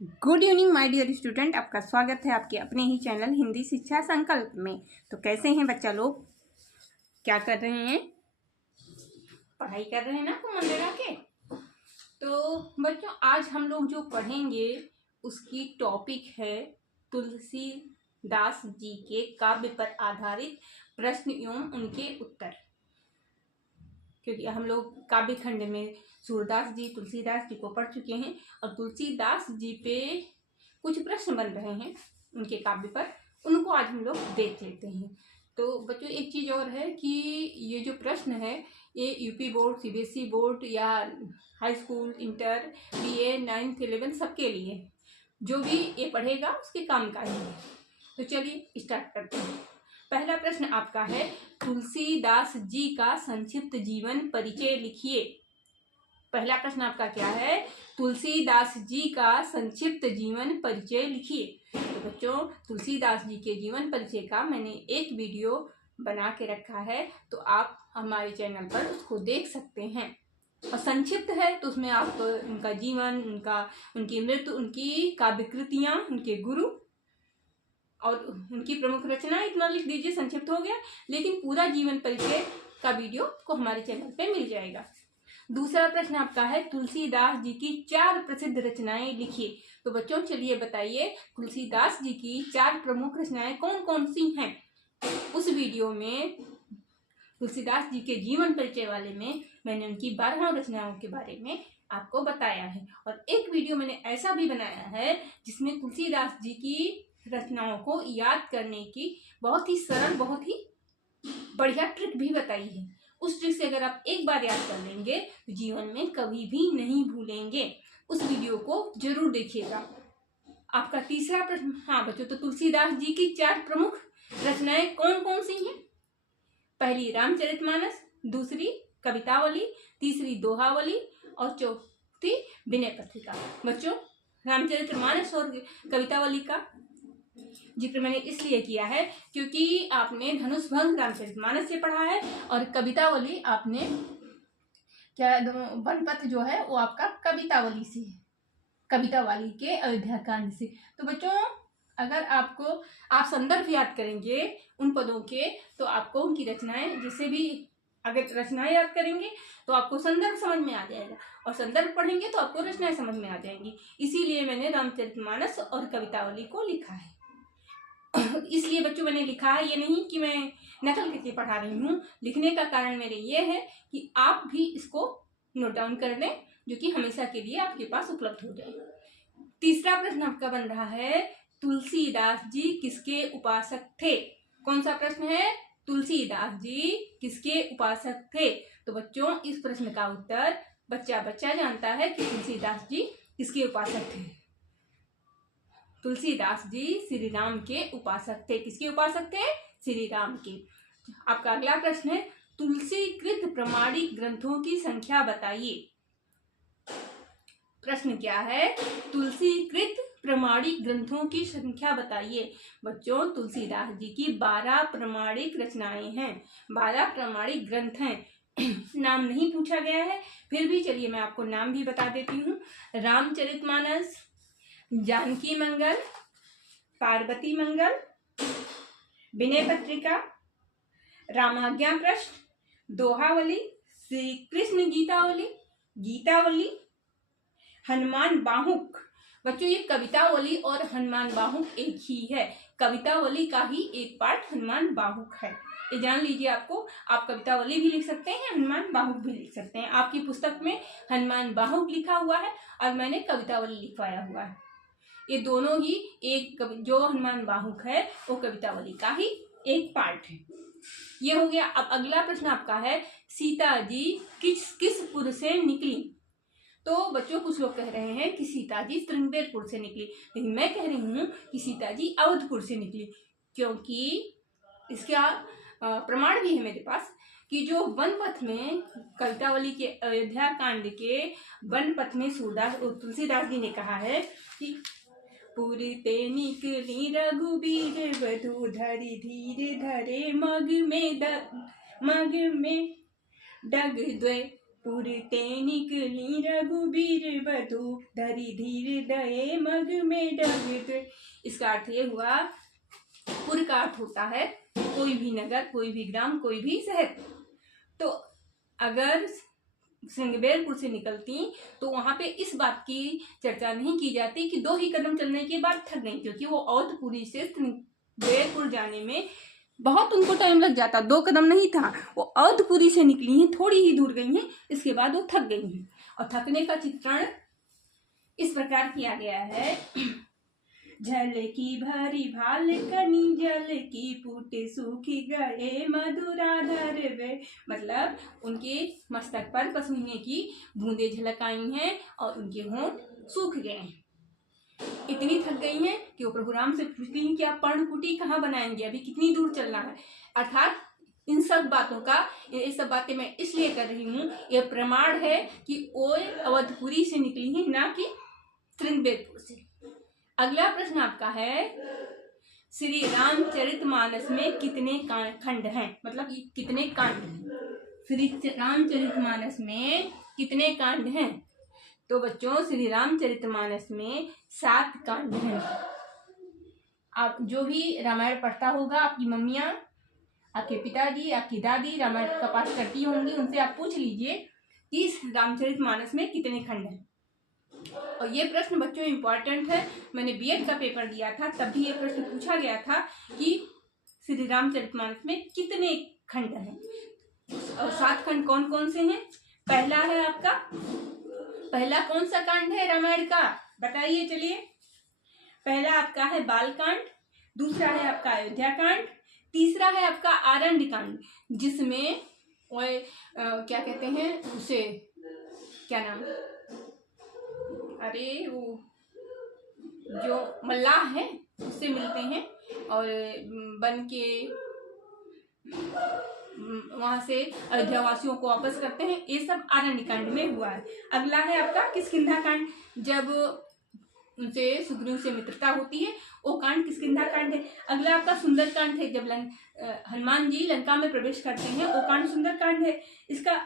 Good evening my dear student, आपका स्वागत है आपके अपने ही चैनल हिंदी शिक्षा संकल्प में। तो कैसे हैं बच्चा लोग, क्या कर रहे हैं? पढ़ाई कर रहे हैं ना तो मन लगा के। तो बच्चों, आज हम लोग जो पढ़ेंगे उसकी टॉपिक है तुलसीदास जी के काव्य पर आधारित प्रश्न एवं उनके उत्तर। क्योंकि हम लोग काव्य खंड में सूरदास जी, तुलसीदास जी को पढ़ चुके हैं और तुलसीदास जी पे कुछ प्रश्न बन रहे हैं उनके काव्य पर, उनको आज हम लोग देख लेते हैं। तो बच्चों, एक चीज़ और है कि ये जो प्रश्न है ये यूपी बोर्ड, सीबीएसई बोर्ड या high school, inter, BA, 9th 11th सबके लिए, जो भी ये पढ़ेगा उसके काम का ही है। तो चलिए स्टार्ट करते हैं। पहला प्रश्न आपका है, तुलसीदास जी का संक्षिप्त जीवन परिचय लिखिए। पहला प्रश्न आपका क्या है? तुलसीदास जी का संक्षिप्त जीवन परिचय लिखिए। तो बच्चों, तुलसीदास जी के जीवन परिचय का मैंने एक वीडियो बना के रखा है, तो आप हमारे चैनल पर उसको देख सकते हैं। और संक्षिप्त है तो उसमें आप उनका जीवन, उनकी मृत्यु, उनकी काव्य कृतियाँ, उनके गुरु और उनकी प्रमुख रचना इतना लिख दीजिए, संक्षिप्त हो गया। लेकिन पूरा जीवन परिचय का वीडियो को हमारे चैनल पे मिल जाएगा। दूसरा प्रश्न आपका है, तुलसीदास जी की 4 प्रसिद्ध रचनाएं लिखिए। तो बच्चों चलिए बताइए, तुलसीदास जी की 4 प्रमुख रचनाएं कौन कौन सी हैं? उस वीडियो में तुलसीदास जी के जीवन परिचय वाले में मैंने उनकी 12 रचनाओं के बारे में आपको बताया है। और एक वीडियो मैंने ऐसा भी बनाया है जिसमें तुलसीदास जी की रचनाओं को याद करने की बहुत ही सरल, बहुत ही बढ़िया ट्रिक भी बताई है। उस ट्रिक से अगर आप एक बार याद कर लेंगे तो जीवन में कभी भी नहीं भूलेंगे। उस वीडियो को जरूर देखिएगा। आपका तीसरा प्रश्न, हाँ बच्चों, तो तुलसीदास जी की 4 प्रमुख रचनाएं कौन कौन सी हैं? पहली रामचरितमानस, दूसरी कवितावली, तीसरी दोहावली और चौथी विनय पत्रिका। बच्चों, रामचरितमानस और कवितावली का जिक्र मैंने इसलिए किया है क्योंकि आपने धनुष भंग रामचरितमानस से पढ़ा है और कवितावली आपने क्या, वनपथ जो है वो आपका कवितावली से, कवितावली के अयोध्या कांड से। तो बच्चों, अगर आपको आप संदर्भ याद करेंगे उन पदों के तो आपको उनकी रचनाएं, जिसे भी अगर रचनाएं याद करेंगे तो आपको संदर्भ समझ में आ जाएगा और संदर्भ पढ़ेंगे तो आपको रचनाएं समझ में आ जाएंगी। इसीलिए मैंने रामचरितमानस और कवितावली को लिखा है। इसलिए बच्चों मैंने लिखा है, ये नहीं कि मैं नकल करके पढ़ा रही हूँ। लिखने का कारण मेरे ये है कि आप भी इसको नोट डाउन कर लें, जो कि हमेशा के लिए आपके पास उपलब्ध हो जाए। तीसरा प्रश्न आपका बन रहा है, तुलसीदास जी किसके उपासक थे? कौन सा प्रश्न है? तुलसीदास जी किसके उपासक थे? तो बच्चों, इस प्रश्न का उत्तर बच्चा बच्चा जानता है कि तुलसीदास जी किसके उपासक थे। तुलसीदास जी श्री राम के उपासक थे। किसके उपासक थे? श्री राम के। आपका अगला प्रश्न है, तुलसीकृत प्रमाणिक ग्रंथों की संख्या बताइए। प्रश्न क्या है? तुलसीकृत प्रमाणिक ग्रंथों की संख्या बताइए। बच्चों, तुलसीदास जी की 12 प्रमाणिक रचनाएं हैं, 12 प्रमाणिक ग्रंथ हैं। नाम नहीं पूछा गया है, फिर भी चलिए मैं आपको नाम भी बता देती हूँ। रामचरितमानस, जानकी मंगल, पार्वती मंगल, विनय पत्रिका, रामाज्ञा प्रश्न, दोहावली, श्री कृष्ण गीतावली, गीतावली, हनुमान बाहुक। बच्चों, ये कवितावली और हनुमान बाहुक एक ही है। कवितावली का ही एक पार्ट हनुमान बाहुक है, ये जान लीजिए। आप कवितावली भी लिख सकते हैं, हनुमान बाहुक भी लिख सकते हैं। आपकी पुस्तक में हनुमान बाहुक लिखा हुआ है और मैंने कवितावली लिखवाया हुआ है। ये दोनों ही एक, जो हनुमान बाहुक है वो कवितावली का ही एक पार्ट है। ये हो गया। अब अगला प्रश्न आपका है, सीता जी किस किस पुर से निकली? तो बच्चों, कुछ लोग कह रहे हैं कि सीता जी श्रृंगेरपुर से निकली, लेकिन मैं कह रही हूँ कि सीता जी अवधपुर से निकली, क्योंकि इसका प्रमाण भी है मेरे पास कि जो वनपथ में, कवितावली के अयोध्या कांड के वनपथ में तुलसीदास जी ने कहा है कि पुरते निकली रघुबीर वधु धरि धीरे धरे मग में डग द्वय पुरते निकली रघुबीर बधू, धरि धीर दये मग में डगत। इसका अर्थ ये हुआ, पुर का अर्थ होता है कोई भी नगर, कोई भी ग्राम, कोई भी शहर। तो अगर श्रृंगबेरपुर से निकलती तो वहां पे इस बात की चर्चा नहीं की जाती कि 2 ही कदम चलने के बाद थक गई, क्योंकि वो अवधपुरी से श्रृंगबेरपुर जाने में बहुत उनको टाइम लग जाता। 2 कदम नहीं था, वो अवधपुरी से निकली हैं, थोड़ी ही दूर गई हैं, इसके बाद वो थक गई हैं। और थकने का चित्रण इस प्रकार किया गया है, झल की भारी भाल कनी, जल की पूटे सूखी गए मधुराधर वे। मतलब उनके मस्तक पर पसीने की बूंदें झलक आई हैं और उनके होंठ सूख गए हैं। इतनी थक गई हैं कि वो प्रभु राम से पूछती हैं कि आप पर्णकुटी कहाँ बनाएंगे, अभी कितनी दूर चलना है। अर्थात इन सब बातों का, ये सब बातें मैं इसलिए कर रही हूँ, ये प्रमाण है कि वो अवधपुरी से निकली हैं, ना कि श्रृंगबेरपुर से। अगला प्रश्न आपका है, श्री रामचरितमानस में कितने खंड हैं, मतलब कितने कांड हैं। श्री रामचरितमानस में कितने कांड हैं? तो बच्चों, श्री रामचरितमानस में 7 कांड हैं। आप जो भी रामायण पढ़ता होगा, आपकी मम्मियाँ, आपके पिताजी, आपकी दादी रामायण का पाठ करती होंगी, उनसे आप पूछ लीजिए कि इस रामचरितमानस में कितने खंड हैं। और ये प्रश्न बच्चों इम्पॉर्टेंट है, मैंने बीएड का पेपर दिया था, तब भी ये प्रश्न पूछा गया था कि श्री रामचरितमानस में कितने खंड हैं। और 7 खंड कौन कौन से हैं? पहला है आपका, पहला कौन सा कांड है रामायण का, बताइए चलिए। पहला आपका है बालकांड, दूसरा है आपका अयोध्या कांड, तीसरा है आपका आरण्य कांड, जिसमें क्या कहते हैं उसे, क्या नाम, अरे वो जो मल्लाह है उससे मिलते हैं और बन के वहां से अयोध्या वासियों को वापस करते हैं। ये सब आरण्य कांड में हुआ है। अगला है आपका किष्किंधा कांड, जब उनसे सुग्रीव से मित्रता होती है, वो कांड किष्किंधा कांड है। अगला आपका सुंदर कांड है, जब हनुमान जी लंका में प्रवेश करते हैं, वो कांड सुंदर कांड है। इसका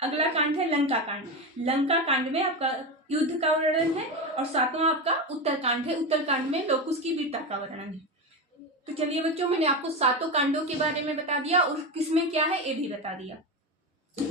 अगला कांड है लंका कांड। लंका कांड में आपका युद्ध का वर्णन है और 7वां आपका उत्तर कांड है। उत्तर कांड में लोकुश की वीरता का वर्णन है। तो चलिए बच्चों, मैंने आपको 7 कांडों के बारे में बता दिया और किसमें क्या है ये भी बता दिया।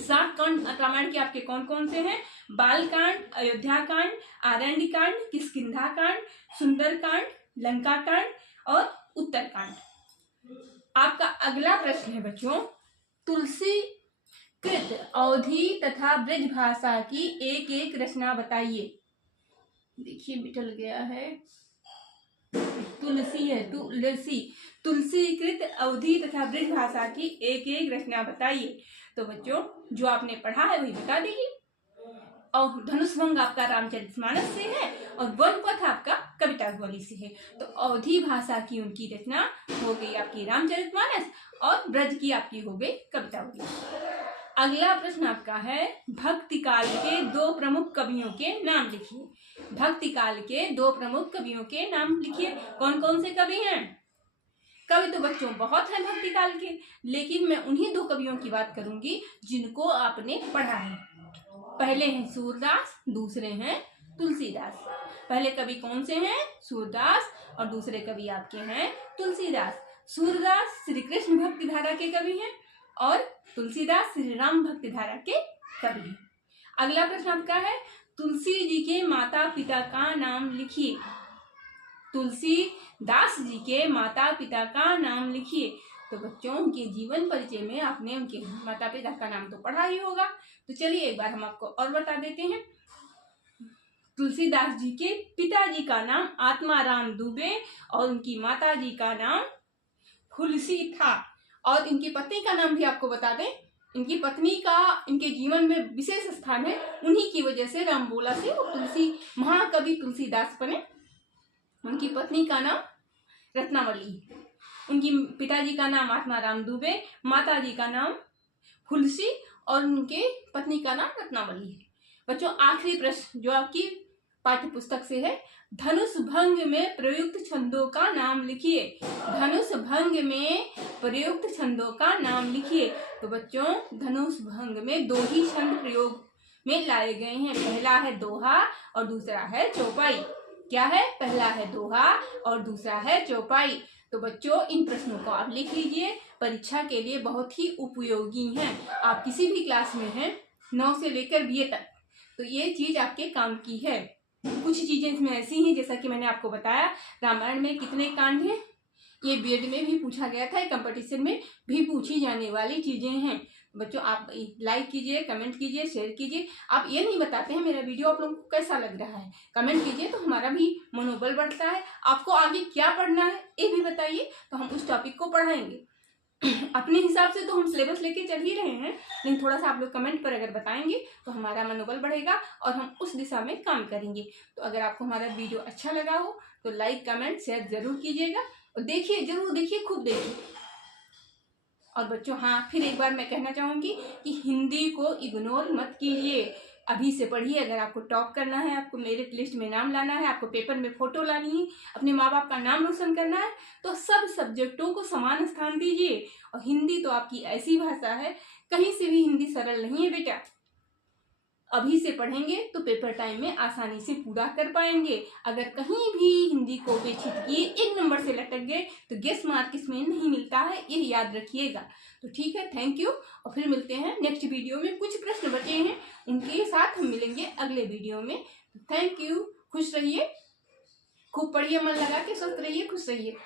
7 कांड रामायण के आपके कौन कौन से हैं? बाल कांड, अयोध्या कांड, आरण्य कांड, किष्किंधा कांड, सुंदर कांड, लंका कांड और उत्तर कांड। आपका अगला प्रश्न है बच्चों, तुलसी कृत अवधी तथा ब्रज भाषा की एक एक रचना बताइए। देखिए मिटल गया है, तुलसी है, तुलसी कृत अवधी तथा ब्रज भाषा की एक एक रचना बताइए। तो बच्चों, जो आपने पढ़ा है वही बता दीजिए। और धनुष भंग आपका रामचरितमानस से है और वनपथ आपका कविता ग्वाली से है। तो अवधी भाषा की उनकी रचना हो गई आपकी रामचरितमानस और ब्रज की आपकी हो गई कविता ग्वाली। अगला प्रश्न आपका है, भक्ति काल के 2 प्रमुख कवियों के नाम लिखिए। भक्ति काल के 2 प्रमुख कवियों के नाम लिखिए। कौन कौन से कवि हैं? कवि तो बच्चों बहुत हैं भक्ति काल के, लेकिन मैं उन्हीं 2 कवियों की बात करूंगी जिनको आपने पढ़ा है। पहले हैं सूरदास, दूसरे हैं तुलसीदास। पहले कवि कौन से हैं? सूरदास, और दूसरे कवि आपके हैं तुलसीदास। सूरदास श्री कृष्ण भक्ति धारा के कवि हैं और तुलसीदास श्री राम भक्ति धारा के कवि हैं। अगला प्रश्न आपका है, तुलसी जी के माता पिता का नाम लिखिए। तुलसीदास जी के माता पिता का नाम लिखिए। तो बच्चों, उनके जीवन परिचय में आपने उनके माता पिता का नाम तो पढ़ा ही होगा। तो चलिए एक बार हम आपको और बता देते हैं। तुलसीदास जी के पिताजी का नाम आत्माराम दुबे और उनकी माता जी का नाम तुलसी था। और इनकी पत्नी का नाम भी आपको बता दें, इनकी पत्नी का इनके जीवन में विशेष स्थान है। उन्हीं की वजह से रामबोला से वो तुलसी महाकवि तुलसीदास बने। उनकी पत्नी का नाम रत्नावली, उनकी पिताजी का नाम आत्माराम दुबे, माताजी का नाम तुलसी और उनके पत्नी का नाम रत्नावली है। बच्चों, आखिरी प्रश्न जो आपकी पाठ्य पुस्तक से है, धनुष भंग में प्रयुक्त छंदों का नाम लिखिए। धनुष भंग में प्रयुक्त छंदों का नाम लिखिए। तो बच्चों, धनुष भंग में 2 ही छंद प्रयोग में लाए गए हैं। पहला है दोहा और दूसरा है चौपाई। क्या है? पहला है दोहा और दूसरा है चौपाई। तो बच्चों इन प्रश्नों को आप लिख लीजिए, परीक्षा के लिए बहुत ही उपयोगी हैं। आप किसी भी क्लास में हैं 9 से लेकर BA तक, तो ये चीज आपके काम की है। कुछ चीजें इसमें ऐसी हैं जैसा कि मैंने आपको बताया, रामायण में कितने कांड हैं, ये बीएड में भी पूछा गया था, कंपटीशन में भी पूछी जाने वाली चीजें हैं। बच्चों आप लाइक कीजिए, कमेंट कीजिए, शेयर कीजिए। आप ये नहीं बताते हैं मेरा वीडियो आप लोगों को कैसा लग रहा है, कमेंट कीजिए तो हमारा भी मनोबल बढ़ता है। आपको आगे क्या पढ़ना है ये भी बताइए, तो हम उस टॉपिक को पढ़ाएंगे। अपने हिसाब से तो हम सिलेबस लेके चल ही रहे हैं, लेकिन थोड़ा सा आप लोग कमेंट पर अगर बताएंगे तो हमारा मनोबल बढ़ेगा और हम उस दिशा में काम करेंगे। तो अगर आपको हमारा वीडियो अच्छा लगा हो तो लाइक, कमेंट, शेयर जरूर कीजिएगा और देखिए, जरूर देखिए, खूब देखिए। और बच्चों हाँ, फिर एक बार मैं कहना चाहूँगी कि हिंदी को इग्नोर मत कीजिए, अभी से पढ़िए। अगर आपको टॉप करना है, आपको मेरिट लिस्ट में नाम लाना है, आपको पेपर में फोटो लानी है, अपने माँ बाप का नाम रोशन करना है, तो सब सब्जेक्टों को समान स्थान दीजिए। और हिंदी तो आपकी ऐसी भाषा है, कहीं से भी हिंदी सरल नहीं है बेटा। अभी से पढ़ेंगे तो पेपर टाइम में आसानी से पूरा कर पाएंगे। अगर कहीं भी हिंदी को उपेक्षित किए, 1 नंबर से लटक गए, तो गेस मार्क इसमें नहीं मिलता है, ये याद रखिएगा। तो ठीक है, थैंक यू। और फिर मिलते हैं नेक्स्ट वीडियो में। कुछ प्रश्न बचे हैं, उनके साथ हम मिलेंगे अगले वीडियो में। थैंक यू, खुश रहिए, खूब पढ़िए, मन लगा के, स्वस्थ रहिए, खुश रहिए।